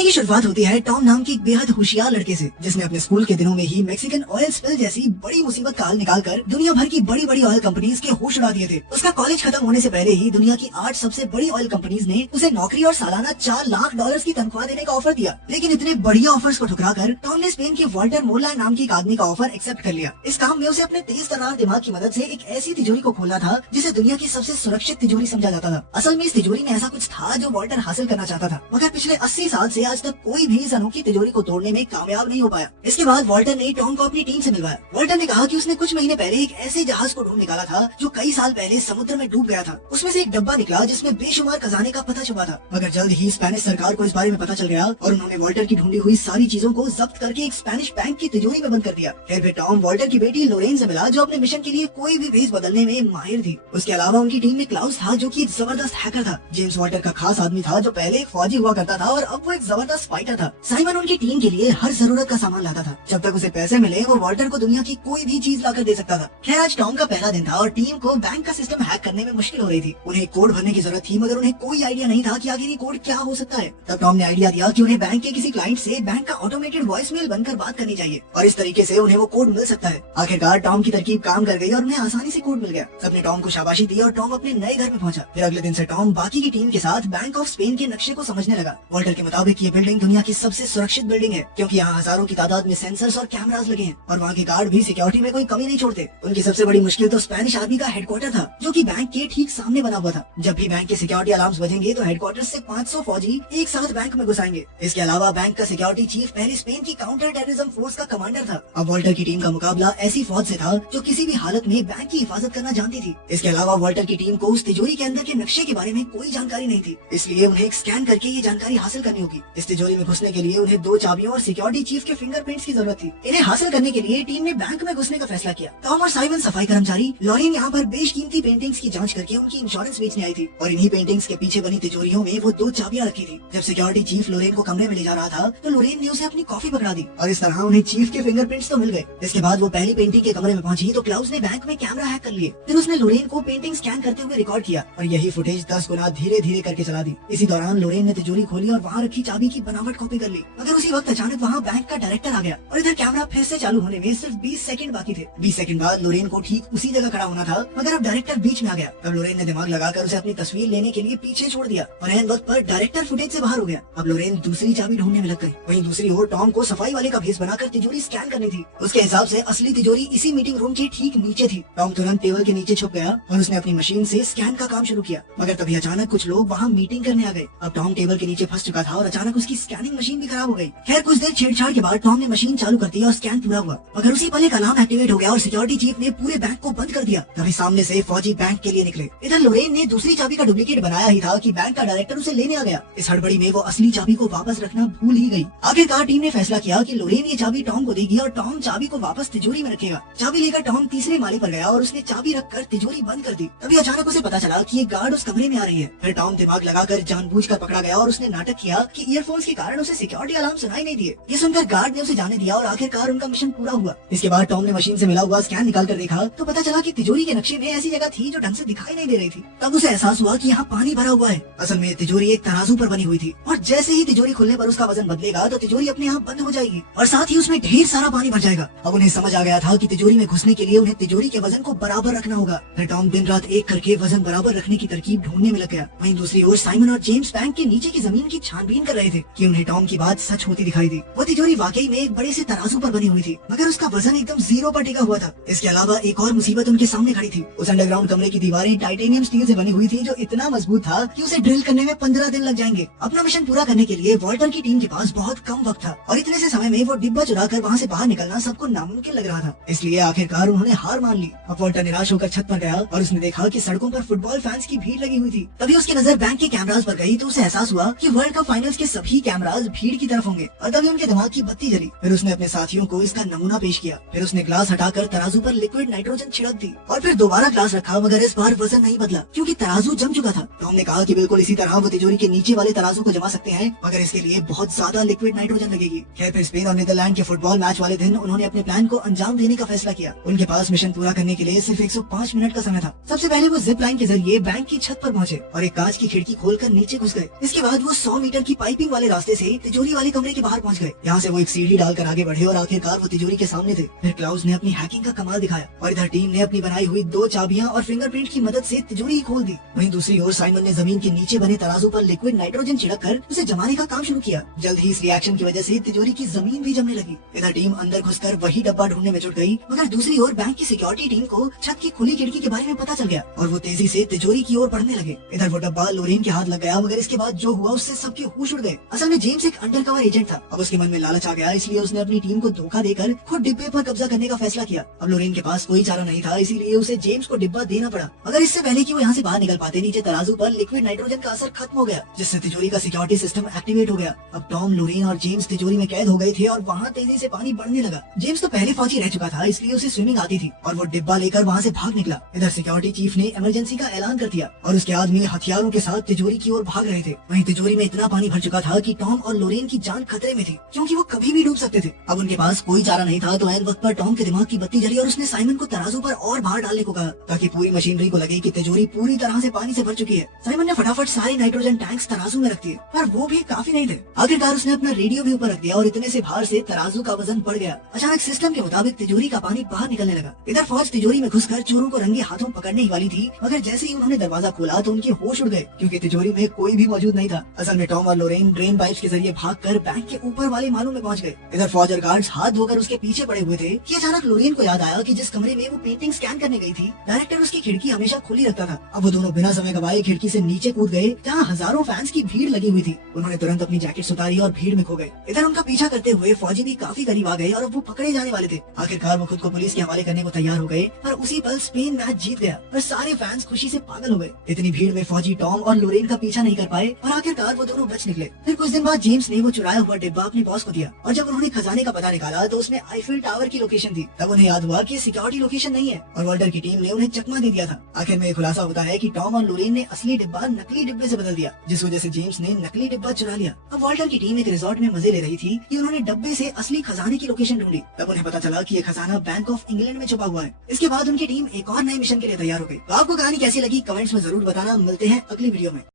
कहानी की शुरुआत होती है टॉम नाम के एक बेहद होशियार लड़के से, जिसने अपने स्कूल के दिनों में ही मैक्सिकन ऑयल स्पिल जैसी बड़ी मुसीबत का हल निकालकर दुनिया भर की बड़ी बड़ी ऑयल कंपनीज के होश उड़ा दिए थे। उसका कॉलेज खत्म होने से पहले ही दुनिया की 8 सबसे बड़ी ऑयल कंपनीज ने उसे नौकरी और सालाना $4 लाख की तनख्वाह देने का ऑफर दिया। लेकिन इतने बढ़िया ऑफर्स को ठुकराकर टॉम ने स्पेन के वाल्टर मोरलैंड नाम के एक आदमी का ऑफर एक्सेप्ट कर लिया। इस काम में उसे अपने तेज तर्रार दिमाग की मदद से एक ऐसी तिजोरी को खोलना था जिसे दुनिया की सबसे सुरक्षित तिजोरी समझा जाता था। असल में इस तिजोरी में ऐसा कुछ था जो वाल्टर हासिल करना चाहता था, मगर पिछले 80 साल से आज तक कोई भी इस अनोखी तिजोरी को तोड़ने में कामयाब नहीं हो पाया। इसके बाद वाल्टर ने टॉम को अपनी टीम से मिलवाया। वाल्टर ने कहा कि उसने कुछ महीने पहले एक ऐसे जहाज को ढूंढ निकाला था जो कई साल पहले समुद्र में डूब गया था। उसमें से एक डब्बा निकला जिसमें बेशुमार खजाने का पता छुपा था, मगर जल्द ही स्पेनिश सरकार को इस बारे में पता चल गया और उन्होंने वाल्टर की ढूंढी हुई सारी चीजों को जब्त करके एक स्पेनिश बैंक की तिजोरी में बंद कर दिया। फिर टॉम वाल्टर की बेटी लोरेन से मिला जो अपने मिशन के लिए कोई भी भेज बदलने में माहिर थी। उसके अलावा उनकी टीम में क्लाउस था जो कि एक जबरदस्त हैकर था। जेम्स वाल्टर का खास आदमी था जो पहले एक फौजी हुआ करता था और अब वो एक जबरदस्त फाइटर था। साइमन उनकी टीम के लिए हर जरूरत का सामान लाता था। जब तक उसे पैसे मिले वो वाल्टर को दुनिया की कोई भी चीज लाकर दे सकता था। खैर आज टॉम का पहला दिन था और टीम को बैंक का सिस्टम हैक करने में मुश्किल हो रही थी। उन्हें कोड भरने की जरूरत थी, मगर उन्हें कोई आइडिया नहीं था कि आखिर ये कोड क्या हो सकता है। तब टॉम ने आइडिया दिया कि उन्हें बैंक के किसी क्लाइंट से बैंक का ऑटोमेटेड वॉइस मेल बनकर बात करनी चाहिए और इस तरीके से उन्हें वो कोड मिल सकता है। आखिरकार टॉम की तरकीब काम कर गई और उन्हें आसानी से कोड मिल गया। सबने टॉम को शाबाशी दी और टॉम अपने नए घर में पहुंचा। फिर अगले दिन से टॉम बाकी की टीम के साथ बैंक ऑफ स्पेन के नक्शे को समझने लगा। वाल्टर के मुताबिक ये बिल्डिंग दुनिया की सबसे सुरक्षित बिल्डिंग है, क्योंकि यहाँ हजारों की तादाद में सेंसर्स और कैमरास लगे हैं और वहाँ के गार्ड भी सिक्योरिटी में कोई कमी नहीं छोड़ते। उनकी सबसे बड़ी मुश्किल तो स्पेनिश आर्मी का हेडक्वार्टर था, जो कि बैंक के ठीक सामने बना हुआ था। जब भी बैंक के सिक्योरिटी अलार्म्स बजेंगे तो हेडक्वार्टर से 500 फौजी एक साथ बैंक में घुसाएंगे। इसके अलावा बैंक का सिक्योरिटी चीफ पहले स्पेन की काउंटर टेररिज्म फोर्स का कमांडर था। अब वाल्टर की टीम का मुकाबला ऐसी फौज से था जो किसी भी हालत में बैंक की हिफाजत करना जानती थी। इसके अलावा वाल्टर की टीम को उस तिजोरी के अंदर के नक्शे के बारे में कोई जानकारी नहीं थी, इसलिए उन्हें एक स्कैन करके ये जानकारी हासिल करनी होगी। इस तिजोरी में घुसने के लिए उन्हें 2 चाबियों और सिक्योरिटी चीफ के फिंगरप्रिंट्स की जरूरत थी। इन्हें हासिल करने के लिए टीम ने बैंक में घुसने का फैसला किया। टॉम और साइमन सफाई कर्मचारी, लॉरेन यहाँ पर बेशकीमती पेंटिंग्स की जांच करके उनकी इंश्योरेंस बेचने आई थी और इन्हीं पेंटिंग्स के पीछे बनी तिजोरियों में वो 2 चाबियां रखी थी। जब सिक्योरिटी चीफ लोरेन को कमरे में ले जा रहा था तो लोरेन ने उसे अपनी कॉफी पकड़ा दी और इस तरह उन्हें चीफ के फिंगरप्रिंट्स तो मिल गए। इसके बाद वो पहली पेंटिंग के कमरे में पहुंची तो क्लाउस ने बैंक में कैमरा हैक कर लिए। फिर उसने लोरेन को पेंटिंग स्कैन करते हुए रिकॉर्ड किया और यही फुटेज 10 गुना धीरे धीरे करके चला दी। इसी दौरान लोरेन ने तिजोरी खोली और वहाँ रखी चाबी की बनावट कॉपी कर ली, मगर उसी वक्त अचानक वहाँ बैंक का डायरेक्टर आ गया और इधर कैमरा फिर से चालू होने में सिर्फ 20 सेकंड बाकी थे। 20 सेकंड बाद लोरेन को ठीक उसी जगह खड़ा होना था, मगर अब डायरेक्टर बीच में आ गया। तब लोरेन ने दिमाग लगाकर उसे अपनी तस्वीर लेने के लिए पीछे छोड़ दिया और ऐन वक्त पर डायरेक्टर फुटेज से बाहर हो गया। अब लोरेन दूसरी चाबी ढूंढने में लग गई। वहीं दूसरी ओर टॉम को सफाई वाले का भेष बनाकर तिजोरी स्कैन करनी थी। उसके हिसाब से असली तिजोरी इसी मीटिंग रूम के ठीक नीचे थी। टॉम तुरंत टेबल के नीचे छुप गया और उसने अपनी मशीन से स्कैन का काम शुरू किया, मगर तभी अचानक कुछ लोग वहाँ मीटिंग करने आ गए। अब टॉम टेबल के नीचे फंस चुका था और अचानक उसकी स्कैनिंग मशीन भी खराब हो गई। खैर कुछ देर छेड़छाड़ के बाद टॉम ने मशीन चालू कर दी और स्कैन पूरा हुआ, मगर उसी पल एक अलार्म एक्टिवेट हो गया और सिक्योरिटी चीफ ने पूरे बैंक को बंद कर दिया। तभी सामने से फौजी बैंक के लिए निकले। इधर लोरेन ने दूसरी चाबी का डुप्लीकेट बनाया ही था कि बैंक का डायरेक्टर उसे लेने आ गया। इस हड़बड़ी में वो असली चाबी को वापस रखना भूल ही गई। आखिरकार टीम ने फैसला किया कि लोरेन ये चाबी टॉम को देगी और टॉम चाबी को वापस तिजोरी में रखेगा। चाबी लेकर टॉम तीसरे माले पर गया और उसने चाबी रखकर तिजोरी बंद कर दी। तभी अचानक उसे पता चला कि ये गार्ड उस कमरे में आ रही है। फिर टॉम दिमाग लगाकर जानबूझकर पकड़ा गया और उसने नाटक किया कि ईयरफोन्स के कारण उसे सिक्योरिटी अलार्म सुनाई नहीं दिए। ये सुनकर गार्ड ने उसे जाने दिया और आखिरकार उनका मिशन पूरा हुआ। इसके बाद टॉम ने मशीन से मिला हुआ स्कैन निकाल कर देखा तो पता चला कि तिजोरी के नक्शे में ऐसी जगह थी जो ढंग से दिखाई नहीं दे रही थी। तब उसे एहसास हुआ कि यहाँ पानी भरा हुआ है। असल में तिजोरी एक तराजू पर बनी हुई थी और जैसे ही तिजोरी खुलने पर उसका वजन बदलेगा तो तिजोरी अपने आप बंद हो जाएगी और साथ ही उसमें ढेर सारा पानी भर जाएगा। अब उन्हें समझ आ गया था कि तिजोरी में घुसने के लिए उन्हें तिजोरी के वजन को बराबर रखना होगा। फिर टॉम दिन रात एक करके वजन बराबर रखने की तरकीब ढूंढने में लग गया। वहीं दूसरी ओर साइमन और जेम्स बैंक के नीचे की जमीन की छानबीन कर रहे थे कि उन्हें टॉम की बात सच होती दिखाई दी। वो तिजोरी वाकई में एक बड़े से तराजू पर बनी हुई थी, मगर उसका वजन एकदम 0 पर टिका हुआ था। इसके अलावा एक और मुसीबत उनके सामने खड़ी थी। उस अंडरग्राउंड कमरे की दीवारें टाइटेनियम स्टील से बनी हुई थी जो इतना मजबूत था कि उसे ड्रिल करने में 15 दिन लग जाएंगे। अपना मिशन पूरा करने के लिए वाल्टर की टीम के पास बहुत कम वक्त था और इतने से समय में वो डिब्बा चुराकर वहाँ से बाहर निकलना सबको नामुमकिन लग रहा था। इसलिए आखिरकार उन्होंने हार मान ली। अब वाल्टर निराश होकर छत पर गया और उसने देखा कि सड़कों पर फुटबॉल फैंस की भीड़ लगी हुई थी। तभी उसकी नजर बैंक के कैमरास पर गई तो उसे एहसास हुआ कि वर्ल्ड कप फाइनल्स के सभी कैमरास भीड़ की तरफ होंगे और तभी उनके दिमाग की बत्ती जली। फिर उसने अपने साथियों को इसका नमूना पेश किया। फिर उसने ग्लास हटाकर तराजू पर लिक्विड नाइट्रोजन छिड़क दी और फिर दोबारा ग्लास रखा, मगर इस बार वजन नहीं बदला क्योंकि तराजू जम चुका था। टॉम ने कहा कि बिल्कुल इसी तरह वो तिजोरी के नीचे वाले तराजू को जमा सकते हैं, मगर इसके लिए बहुत ज्यादा लिक्विड नाइट्रोजन लगेगी। खैर फिर स्पेन और नीदरलैंड के फुटबॉल मैच वाले दिन उन्होंने अपने प्लान को अंजाम देने का फैसला किया। उनके पास मिशन पूरा करने के लिए सिर्फ 105 मिनट का समय था। सबसे पहले वो जिप लाइन के जरिए बैंक की छत पर पहुंचे और एक कांच की खिड़की खोलकर नीचे घुस गए। इसके बाद वो 100 मीटर की पाइपिंग लूटिंग वाले रास्ते से तिजोरी वाले कमरे के बाहर पहुंच गए। यहाँ से वो एक सीढ़ी डालकर आगे बढ़े और आखिरकार वो तिजोरी के सामने थे। फिर क्लाउस ने अपनी हैकिंग का कमाल दिखाया और इधर टीम ने अपनी बनाई हुई 2 चाबियां और फिंगरप्रिंट की मदद से तिजोरी खोल दी। वहीं दूसरी ओर साइमन ने जमीन के नीचे बने तराजू पर लिक्विड नाइट्रोजन छिड़क कर उसे जमाने का काम शुरू किया। जल्द ही इस रिएक्शन की वजह से तिजोरी की जमीन भी जमने लगी। इधर टीम अंदर घुसकर वही डब्बा ढूंढने में जुट गई, मगर दूसरी ओर बैंक की सिक्योरिटी टीम को छत की खुली खिड़की के बारे में पता चल गया और वो तेजी से तिजोरी की ओर बढ़ने लगे। इधर वो डब्बा लोरेन के हाथ लग गया, मगर इसके बाद जो हुआ उससे सबके होश उड़ गए। असल में जेम्स एक अंडरकवर एजेंट था। अब उसके मन में लालच आ गया, इसलिए उसने अपनी टीम को धोखा देकर खुद डिब्बे पर कब्जा करने का फैसला किया। अब लोरेन के पास कोई चारा नहीं था, इसीलिए उसे जेम्स को डिब्बा देना पड़ा। मगर इससे पहले कि वो यहाँ से बाहर निकल पाते, नीचे तराजू पर लिक्विड नाइट्रोजन का असर खत्म हो गया, जिससे तिजोरी का सिक्योरिटी सिस्टम एक्टिवेट हो गया। अब टॉम, लोरेन और जेम्स तिजोरी में कैद हो गए थे और वहाँ तेजी से पानी बढ़ने लगा। जेम्स तो पहले फौजी रह चुका था, इसलिए उसे स्विमिंग आती थी और वो डिब्बा लेकर वहाँ से भाग निकला। इधर सिक्योरिटी चीफ ने इमरजेंसी का ऐलान कर दिया और उसके आदमी हथियारों के साथ तिजोरी की ओर भाग रहे थे। वहीं तिजोरी में इतना पानी भर चुका था कि टॉम और लोरेन की जान खतरे में थी, क्योंकि वो कभी भी डूब सकते थे। अब उनके पास कोई चारा नहीं था, तो ऐन वक्त पर टॉम के दिमाग की बत्ती जली और उसने साइमन को तराजू पर और बाहर डालने को कहा, ताकि पूरी मशीनरी को लगे कि तिजोरी पूरी तरह से पानी से भर चुकी है। साइमन ने फटाफट सारे नाइट्रोजन टैंक्स तराजू में रख दिए, पर वो भी काफी नहीं थे। आखिरकार उसने अपना रेडियो भी ऊपर रख दिया और इतने से भार से तराजू का वजन बढ़ गया। अचानक सिस्टम के मुताबिक तिजोरी का पानी बाहर निकलने लगा। इधर फौज तिजोरी में घुसकर चोरों को रंगे हाथों पकड़ने ही वाली थी, मगर जैसे ही उन्होंने दरवाजा खोला तो उनके होश उड़ गए, क्योंकि तिजोरी में कोई भी मौजूद नहीं था। असल में टॉम और लोरेन ड्रेन पाइप्स के जरिए भागकर बैंक के ऊपर वाले मालों में पहुंच गए। इधर फौज और गार्ड्स हाथ धोकर उसके पीछे पड़े हुए थे कि अचानक लोरेन को याद आया कि जिस कमरे में वो पेंटिंग स्कैन करने गई थी, डायरेक्टर उसकी खिड़की हमेशा खुली रखता था। अब वो दोनों बिना समय गवाए खिड़की से नीचे कूद गए, जहाँ हजारों फैंस की भीड़ लगी हुई थी। उन्होंने तुरंत अपनी जैकेट उतारी और भीड़ में खो गए। इधर उनका पीछा करते हुए फौजी भी काफी करीब आ गए और अब वो पकड़े जाने वाले थे। आखिरकार वो खुद को पुलिस के हवाले करने को तैयार हो गए, पर उसी पल स्पेन मैच जीत गया और सारे फैंस खुशी से पागल हो गए। इतनी भीड़ में फौजी टॉम और लोरेन का पीछा नहीं कर पाए और आखिरकार वो दोनों बच निकले। फिर कुछ दिन बाद जेम्स ने वो चुराया हुआ डिब्बा अपने बॉस को दिया और जब उन्होंने खजाने का पता निकाला तो उसमें आईफिल टावर की लोकेशन थी। तब उन्हें याद हुआ कि सिक्योरिटी लोकेशन नहीं है और वॉल्टर की टीम ने उन्हें चकमा दे दिया था। आखिर में खुलासा होता है कि टॉम और लोरेन ने असली डिब्बा नकली डिब्बे से बदल दिया, जिस वजह से जेम्स ने नकली डिब्बा चुरा लिया। अब वॉल्टर की टीम एक रिजॉर्ट में मजे ले रही थी कि उन्होंने डब्बे से असली खजाने की लोकेशन ढूंढी। तब उन्हें पता चला कि ये खजाना बैंक ऑफ इंग्लैंड में छुपा हुआ है। इसके बाद उनकी टीम एक और नए मिशन के लिए तैयार हो गई। तो आपको कहानी कैसी लगी कमेंट्स में जरूर बताना। मिलते हैं अगली वीडियो में।